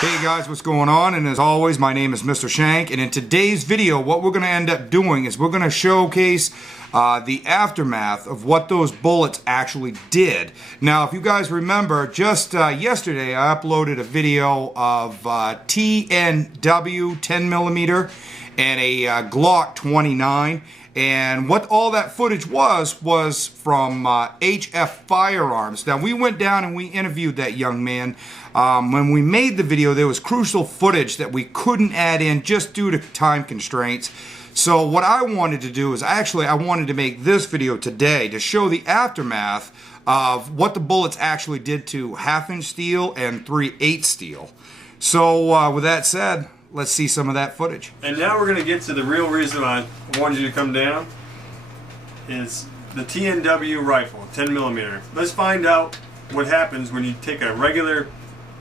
Hey guys, what's going on? And as always, my name is Mr. Shank, and in today's video, what we're going to end up doing is we're going to showcase the aftermath of what those bullets actually did. Now, if you guys remember, just yesterday I uploaded a video of TNW 10mm and a Glock 29. And what all that footage was from HF Firearms. Now, we went down and we interviewed that young man. When we made the video, there was crucial footage that we couldn't add in just due to time constraints. So what I wanted to do is I wanted to make this video today to show the aftermath of what the bullets actually did to 1/2-inch steel and 3/8 steel. So with that said, let's see some of that footage. And now we're going to get to the real reason I wanted you to come down, is the TNW rifle, 10mm. Let's find out what happens when you take a regular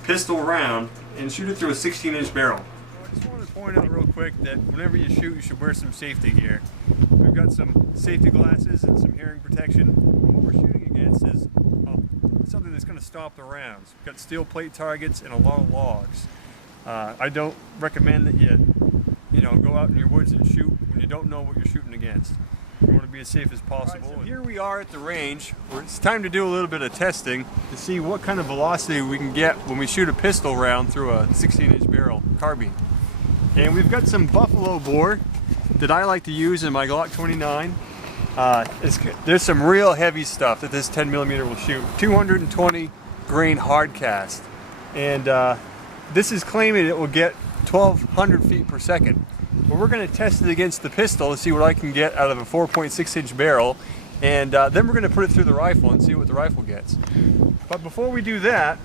pistol round and shoot it through a 16-inch barrel. I just want to point out real quick that whenever you shoot, you should wear some safety gear. We've got some safety glasses and some hearing protection. What we're shooting against is something that's going to stop the rounds. We've got steel plate targets and a lot of logs. I don't recommend that you go out in your woods and shoot when you don't know what you're shooting against. You want to be as safe as possible. Right, so here we are at the range. It's time to do a little bit of testing to see what kind of velocity we can get when we shoot a pistol round through a 16-inch barrel carbine. And we've got some buffalo bore that I like to use in my Glock 29. There's some real heavy stuff that this 10mm will shoot. 220 grain hard cast. And this is claiming it will get 1,200 feet per second. But we're going to test it against the pistol to see what I can get out of a 4.6-inch barrel, and then we're going to put it through the rifle and see what the rifle gets. But before we do that,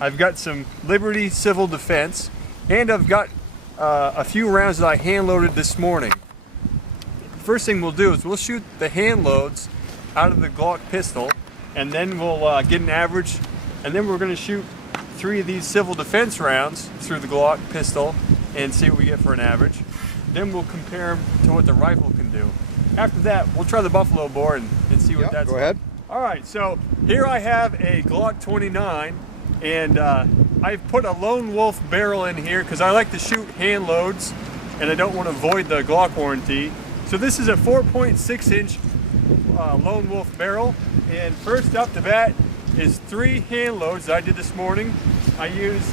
I've got some Liberty Civil Defense, and I've got a few rounds that I hand-loaded this morning. The first thing we'll do is we'll shoot the hand loads out of the Glock pistol, and then we'll get an average, and then we're going to shoot 3 of these civil defense rounds through the Glock pistol and see what we get for an average. Then we'll compare them to what the rifle can do. After that, we'll try the buffalo bore and see what that's go like. ahead. All right, so here I have a Glock 29, and I've put a lone wolf barrel in here because I like to shoot hand loads and I don't want to void the Glock warranty. So this is a 4.6-inch lone wolf barrel, and first up to bat is 3 hand loads that I did this morning. I used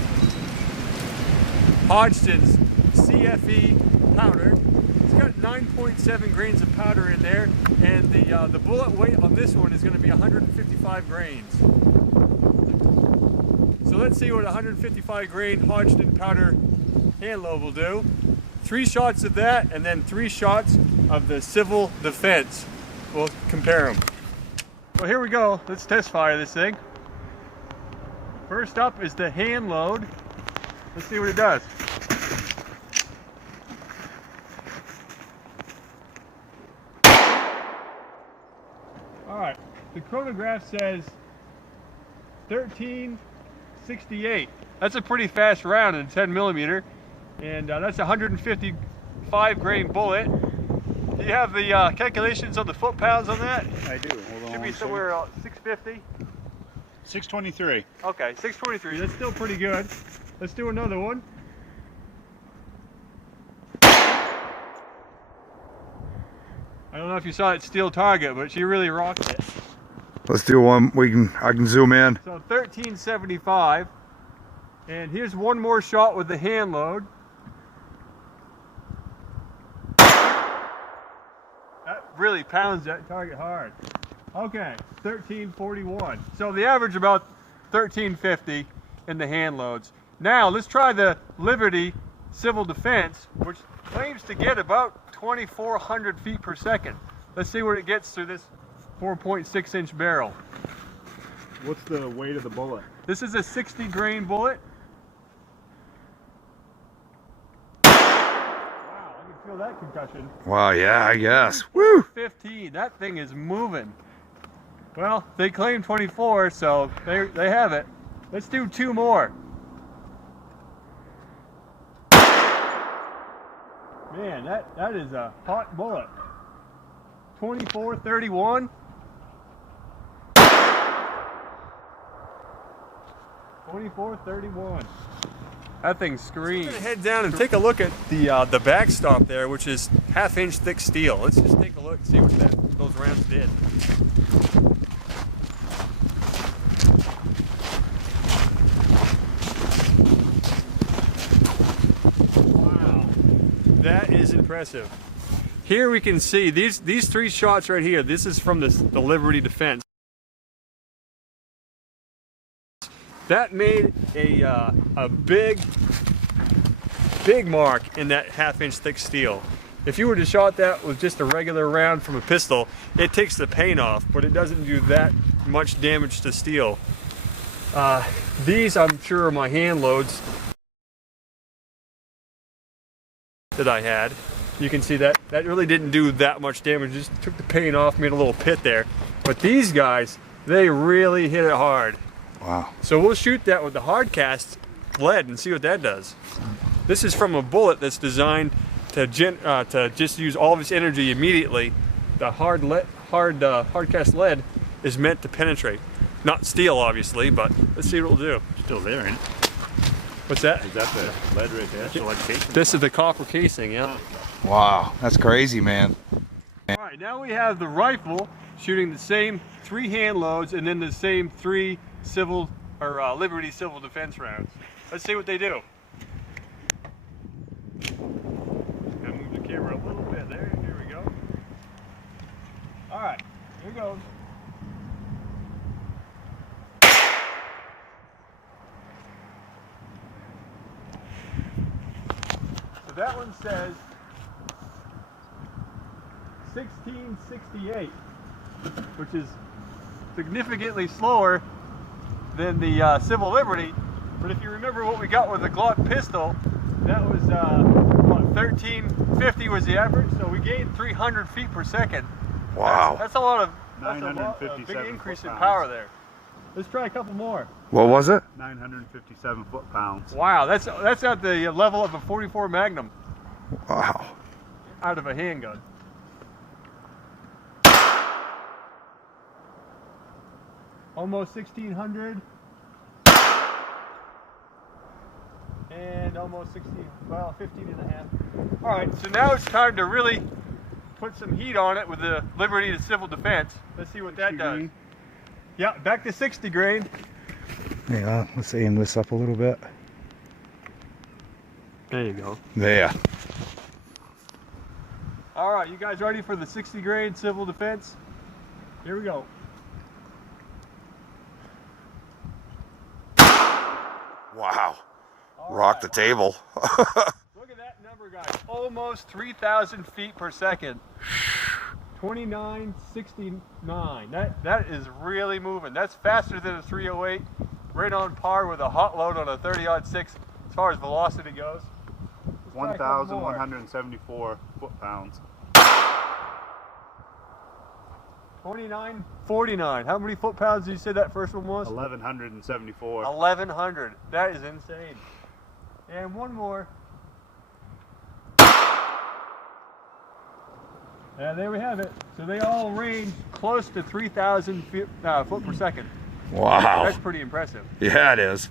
Hodgson's CFE powder. It's got 9.7 grains of powder in there, and the bullet weight on this one is going to be 155 grains. So let's see what 155 grain Hodgson powder hand load will do. 3 shots of that, and then 3 shots of the civil defense. We'll compare them. Well, here we go. Let's test fire this thing. First up is the hand load. Let's see what it does. All right, the chronograph says 1368. That's a pretty fast round in 10mm, and that's a 155 grain bullet. Do you have the calculations on the foot-pounds on that? I do. Hold on. Should be somewhere 650. 623. Okay, 623. That's still pretty good. Let's do another one. I don't know if you saw that steel target, but she really rocked it. Let's do one. I can zoom in. So 1375. And here's one more shot with the hand load. That really pounds that target hard. Okay, 1341. So the average about 1350 in the hand loads. Now let's try the Liberty Civil Defense, which claims to get about 2,400 feet per second. Let's see what it gets through this 4.6-inch barrel. What's the weight of the bullet? This is a 60 grain bullet. Wow, I can feel that concussion. Wow, yeah, I guess. Woo! 15, that thing is moving. Well, they claim 24, so they have it. Let's do 2 more. Man, that is a hot bullet. 2431. 2431. That thing screams. We're gonna head down and take a look at the backstop there, which is 1/2 inch thick steel. Let's just take a look and see what those rounds did. Wow, that is impressive. Here we can see these 3 shots right here. This is from the Liberty Defense. That made a big mark in that 1/2 inch thick steel. If you were to shot that with just a regular round from a pistol, it takes the paint off, but it doesn't do that much damage to steel. These, I'm sure, are my hand loads that I had. You can see that really didn't do that much damage. Just took the paint off, made a little pit there. But these guys, they really hit it hard. Wow. So we'll shoot that with the hard cast lead and see what that does. This is from a bullet that's designed to just use all of its energy immediately. The hard cast lead is meant to penetrate. Not steel, obviously, but let's see what it'll do. Still there, ain't it? What's that? Is that the lead right there? That's the lead casing. This is the copper casing, yeah. Wow, that's crazy, man. All right, now we have the rifle shooting the same 3 hand loads and then the same 3 civil or Liberty civil defense rounds. Let's see what they do. Gotta move the camera up a little bit there. Here we go. All right, here goes. So that one says 1668, which is significantly slower than the Civil Liberty. But if you remember what we got with the Glock pistol, that was what, 1350 was the average, so we gained 300 feet per second. Wow. That's a lot of, a big increase in power there. Let's try a couple more. What was it? 957 foot-pounds. Wow, that's at the level of a 44 Magnum Wow. out of a handgun. Almost 1600 and almost 16, well, 15 and a half. All right, so now it's time to really put some heat on it with the Liberty to Civil Defense. Let's see what that does. Grain. Yeah, back to 60 grain. Yeah, let's aim this up a little bit. There you go. There. All right, you guys ready for the 60 grain Civil Defense? Here we go. Wow. All Rock right. the table. Look at that number, guys. Almost 3,000 feet per second. 2969. That is really moving. That's faster than a 308. Right on par with a hot load on a 30-06 as far as velocity goes. Let's try a couple more. 1,174 foot-pounds. 2949. How many foot-pounds did you say that first one was? 1,174. 1,100. That is insane. And one more. And there we have it. So they all range close to 3,000 foot per second. Wow. That's pretty impressive. Yeah, it is.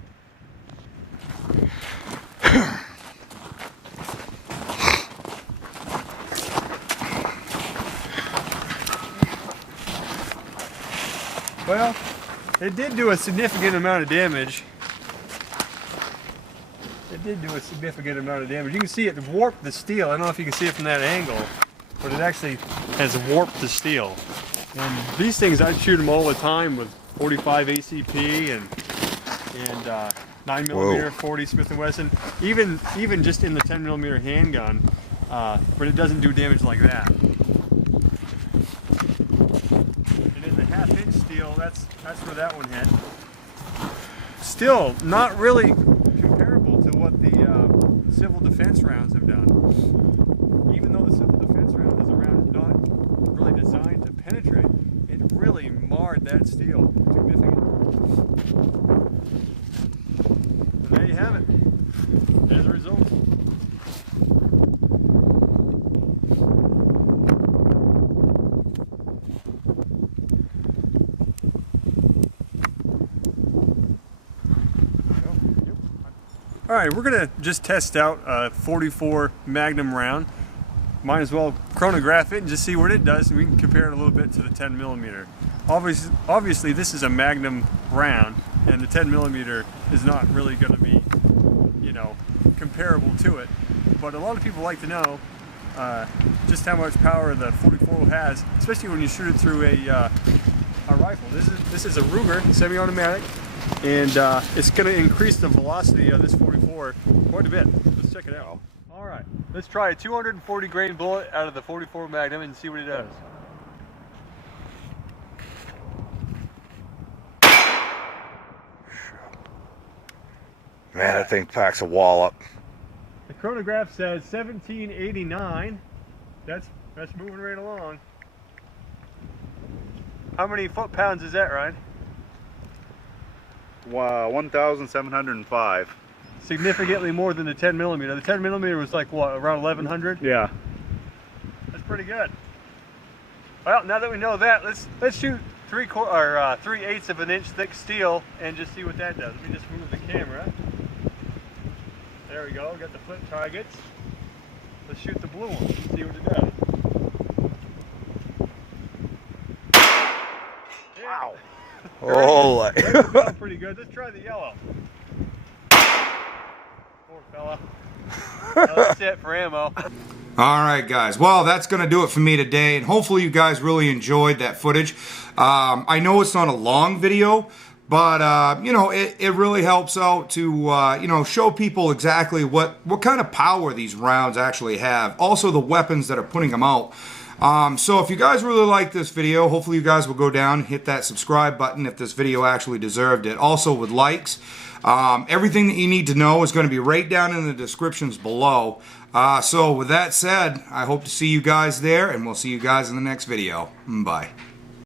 Well, it did do a significant amount of damage. It did do a significant amount of damage. You can see it warped the steel. I don't know if you can see it from that angle, but it actually has warped the steel. And these things, I'd shoot them all the time with 45 ACP and 9mm 40 Smith & Wesson, even just in the 10mm handgun, but it doesn't do damage like that. And in the 1/2 inch steel, that's where that one hit. Still, not really comparable to what the civil defense rounds have done. Even though the civil defense round is a round not really designed to penetrate, it really marred that steel significantly. And there you have it. There's the result. All right, we're gonna just test out a 44 Magnum round. Might as well chronograph it and just see what it does, and we can compare it a little bit to the 10 millimeter. Obviously, this is a Magnum round, and the 10 millimeter is not really going to be, you know, comparable to it. But a lot of people like to know just how much power the 44 has, especially when you shoot it through a rifle. This is a Ruger semi-automatic, and it's going to increase the velocity of this 44 quite a bit. Let's check it out. All right, let's try a 240 grain bullet out of the 44 Magnum and see what it does. Man, that thing packs a wall up. The chronograph says 1789. That's moving right along. How many foot-pounds is that, Ryan? 1,705. Significantly more than the 10 millimeter. The 10 millimeter was like what, around 1,100? Yeah. That's pretty good. Well, now that we know that, let's shoot 3/8 of an inch thick steel and just see what that does. Let me just move the camera. There we go. Got the flip targets. Let's shoot the blue one. See what it does. Wow. Oh, that's pretty good. Let's try the yellow. Poor fella. That's it for ammo. All right, guys. Well, that's going to do it for me today, and hopefully you guys really enjoyed that footage. I know it's not a long video, but you know, it really helps out to you know, show people exactly what kind of power these rounds actually have. Also, the weapons that are putting them out. So if you guys really like this video, hopefully you guys will go down and hit that subscribe button if this video actually deserved it. Also with likes. Everything that you need to know is going to be right down in the descriptions below. So with that said, I hope to see you guys there, and we'll see you guys in the next video. Bye.